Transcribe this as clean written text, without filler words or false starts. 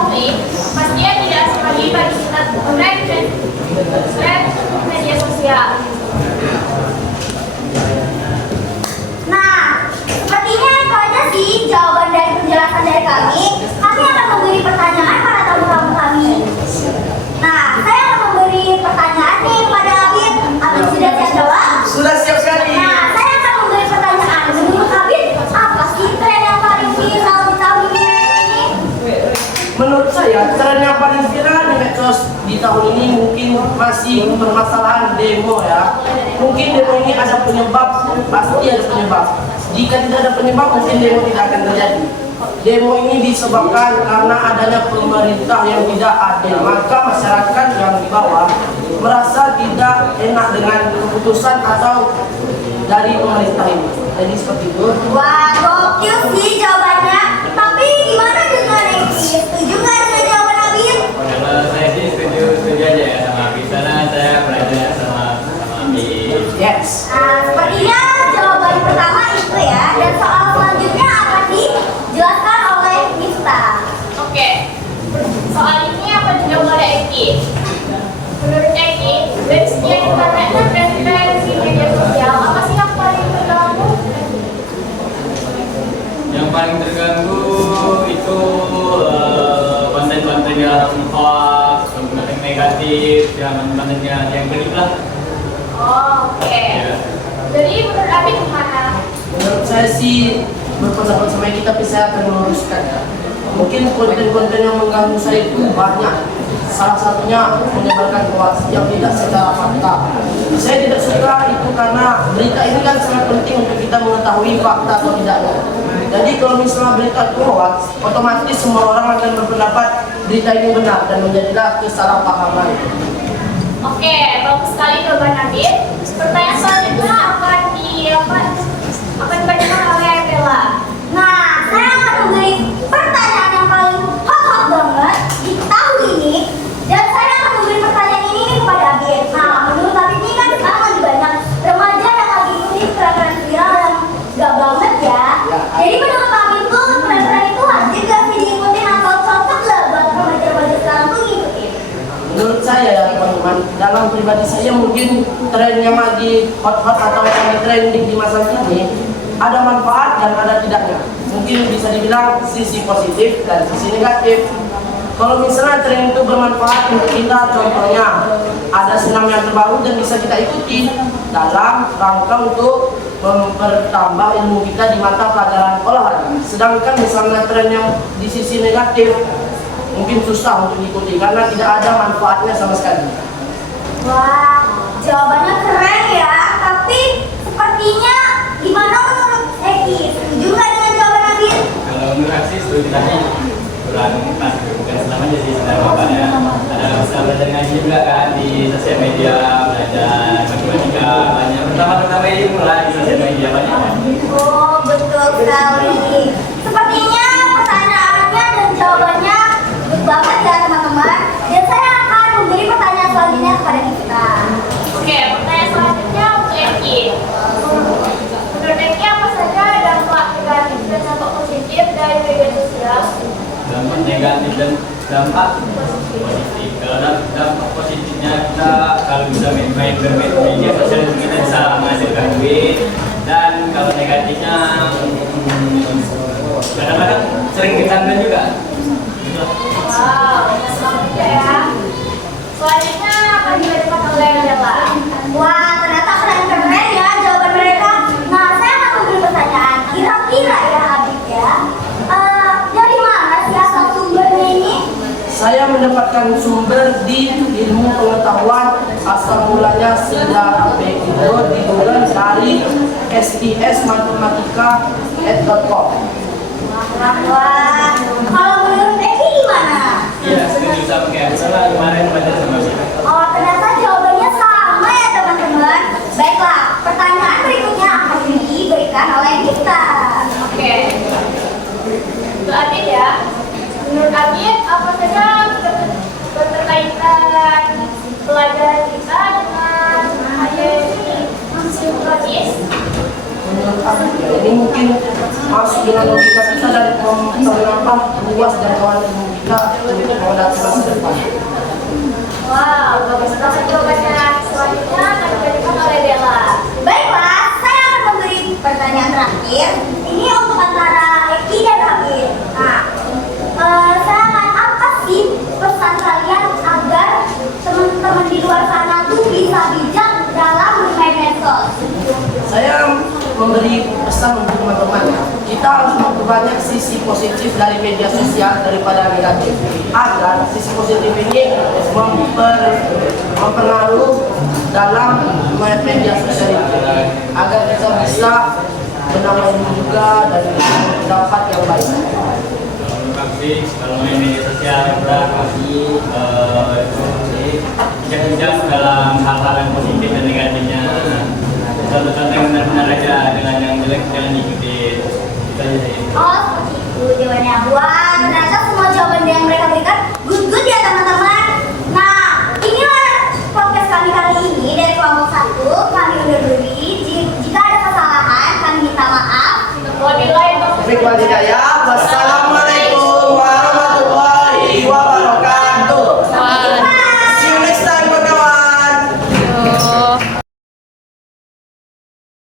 ketahui, pastinya tidak asing lagi bagi kita tren media sosial. Nah, sepertinya itu aja sih jawaban dari penjelasan dari kami. Kami akan memberi pertanyaan pada tamu-tamu kami. Nah, saya akan memberi pertanyaan nih kepada Abid. Abid sudah siap jawab? Sudah siap sekali. Nah, saya akan memberi pertanyaan. Menurut Abid, apa sih tren yang paling viral di tahun ini? Menurut saya, tren yang paling viral di medsos di tahun ini mungkin masih permasalahan demo ya. Mungkin demo ini ada penyebab, pasti ada penyebab. Jika tidak ada penyebab, mungkin demo tidak akan terjadi. Demo ini disebabkan karena adanya pemerintah yang tidak adil. Maka masyarakat yang di bawah merasa tidak enak dengan keputusan atau dari pemerintah ini. Jadi seperti itu. Wah, gokil sih jawabannya. Tapi gimana dengan Eki? Setuju nggak dengan jawaban Abid? Kalau saya sih setuju aja ya sama Abi. Sana saya belajar sama Abi. Yes. Nah, sepertinya jawaban pertama itu ya. Dan soal selanjutnya akan dijelaskan oleh Miftah. Oke, soal ini akan dijawab oleh Eki. Menurut Eki, dari sekian internet dan tren-tren di media sosial, apa sih yang paling terganggu? Yang paling terganggu itu konten-konten yang hoax, konten negatif, konten yang begitulah. Oh, oke. Ya. Jadi menurut Abi gimana? Menurut saya sih berpendapat sama kita, tapi saya akan meluruskan ya. Mungkin konten-konten yang mengganggu saya itu banyak. Salah satunya menyebarkan hoax yang tidak secara fakta. Saya tidak suka itu karena berita ini kan sangat penting untuk kita mengetahui fakta atau tidaknya. Jadi kalau misalnya berita itu hoax, otomatis semua orang akan berpendapat berita ini benar dan menjadilah kesalahpahaman. Oke, bagus sekali jawaban Abi. Pertanyaan selanjutnya akan dibacakan oleh Bella. Nah, saya akan memberi pertanyaan yang paling hot banget di tahun ini. Dan saya akan memberi pertanyaan ini nih kepada Abid. Nah, menurut Abid ini kan sekarang lagi banyak remaja yang lagi ikutin tren-tren viral yang gak banget ya. Jadi menurut Abid tuh tren-tren itu wajib gak sih diikutin atau cocok gak buat remaja-remaja sekarang tuh ngikutin? Menurut saya ya teman-teman, dalam pribadi saya mungkin tren yang lagi hot-hot atau yang lagi trending di masa kini ada manfaat dan ada tidaknya. Mungkin bisa dibilang sisi positif dan sisi negatif. Kalau misalnya tren itu bermanfaat untuk kita, contohnya ada senam yang terbaru dan bisa kita ikuti dalam rangka untuk mempertambah ilmu kita di mata pelajaran olahraga. Sedangkan misalnya tren yang di sisi negatif mungkin susah untuk diikuti karena tidak ada manfaatnya sama sekali. Wah, jawabannya keren ya. Tapi sepertinya gimana menurut Eki? Setuju nggak dengan jawaban Abid? Kalau menurut aku sih setuju tadi kurang pas, bukan selama aja sih sebenarnya. Ada bisa belajar ngaji juga kan di sosial media, belajar matematika banyak. Pertama ini mulai di sosial media banyak. Oh, betul sekali. Sepertinya pertanyaannya dan jawabannya bagus banget ya teman-teman. Dan saya akan memberi pertanyaan selanjutnya kepada kita. Oke, pertanyaan selanjutnya untuk Eki. Menurut Eki, apa saja dampak negatif dan dampak positif dari media sosial? Dampak negatif dan dampak positif. Kalau dampak positifnya kita kalau bisa main bermedia sosial itu kita bisa menghasilkan duit. Dan kalau negatifnya kadang-kadang sering ditanda juga. Wow, selanjutnya ya. Selanjutnya akan dibacakan oleh Bella. Wah, ternyata keren-keren ya jawaban mereka. Nah, saya akan memberi pertanyaan. Kira-kira ya Abid ya, dari mana sih asal sumbernya ini? Saya mendapatkan sumber di ilmu pengetahuan, asal mulanya sejarah itu dimulai dari stsmatematika.com. Wah, kalau menurut Eki gimana? Iya, setuju sama kayak misalnya kemarin baca sama siapa. Oh, ternyata jawabannya sama ya teman-teman. Baiklah, pertanyaan berikutnya akan diberikan oleh kita. Oke. Untuk Abid ya. Menurut Abid, apa saja keterkaitan pelajaran kita dengan materi psikologis? menurut aku ini mungkin masuk dengan logika kita dan memperlambat luas jangkauan ilmu kita untuk menghadapi masa depan. Wow, bagus banget jawabannya. Selanjutnya akan diberikan oleh Bella. Baiklah, saya akan memberi pertanyaan terakhir. Ini untuk antara Eki dan Abid. Nah, saya akan apa sih pesan kalian agar teman-teman di luar sana tuh bisa bijak dalam bermain medsos? Saya memberi pesan untuk teman-teman, kita harus memperbanyak sisi positif dari media sosial daripada negatif, agar sisi positif ini mempengaruhi dalam media sosial itu, agar kita bisa menambah ilmu juga dan dapat yang baik. Kalau main media sosial bijak-bijak dalam hal-hal yang positif dan negatifnya. Contoh-contoh yang benar-benar aja, dengan yang jelek jangan diikutin. Itu aja sih. Oh, seperti itu jawabannya. Wah, ternyata semua jawaban yang mereka berikan good ya teman-teman. Nah, inilah podcast kami kali ini dari kelompok 1. Kami undur diri. Jika ada kesalahan, kami minta maaf. Wabillahi taufiq wal hidayah. Wassalamualaikum